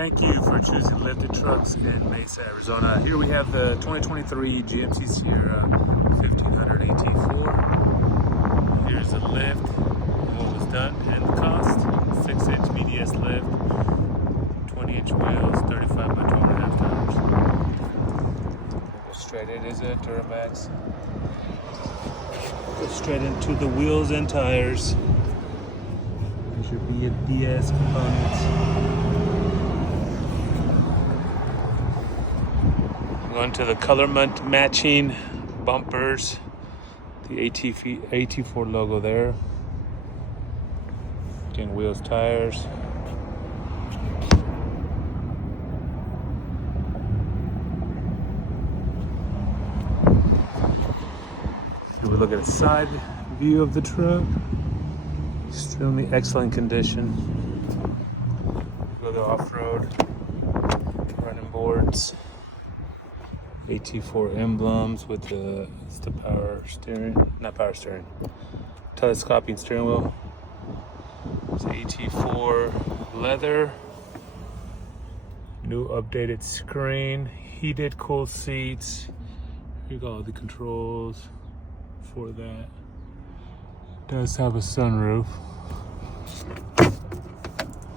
Thank you for choosing Lifted Trucks in Mesa, Arizona. Here we have the 2023 GMC Sierra 1500 AT4. Here's the lift, what was done, and the cost. 6-inch BDS lift, 20-inch wheels, 35 by 12.5 tires. We'll go straight in, is it Duramax? Go straight into the wheels and tires. There's your BDS components. Going to the color matching bumpers, the AT4 logo there. Again, wheels, tires. Here we look at a side view of the truck. Extremely excellent condition. Go to off-road, running boards. AT4 emblems with the power steering, not power steering, telescoping steering wheel. It's AT4 leather, new updated screen, heated cool seats. Here you go, all the controls for that. It does have a sunroof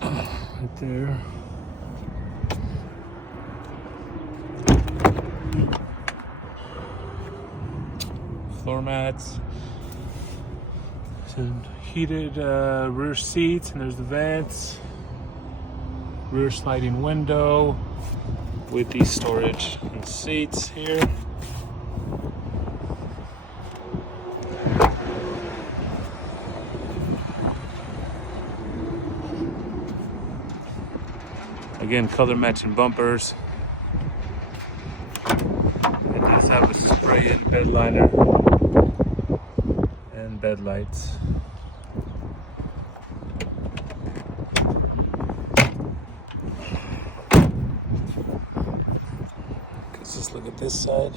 right there. Floor mats, some heated rear seats, and there's the vents, rear sliding window with the storage and seats here. Again, color matching bumpers. It does have a spray-in bed liner and bed lights. Let's just look at this side.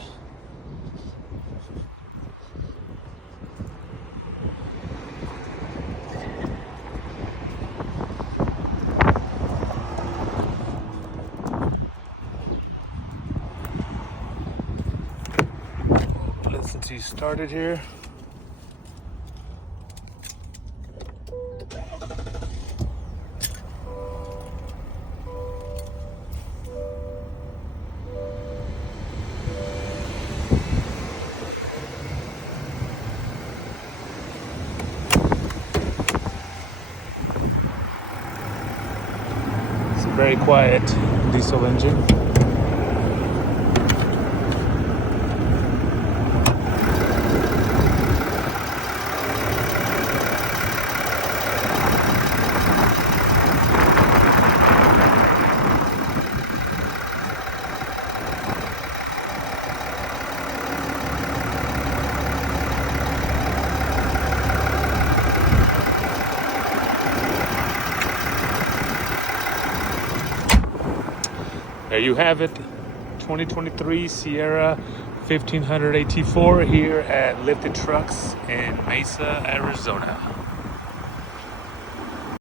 Since you started here. It's a very quiet diesel engine. There you have it, 2023 Sierra 1500 AT4 here at Lifted Trucks in Mesa, Arizona.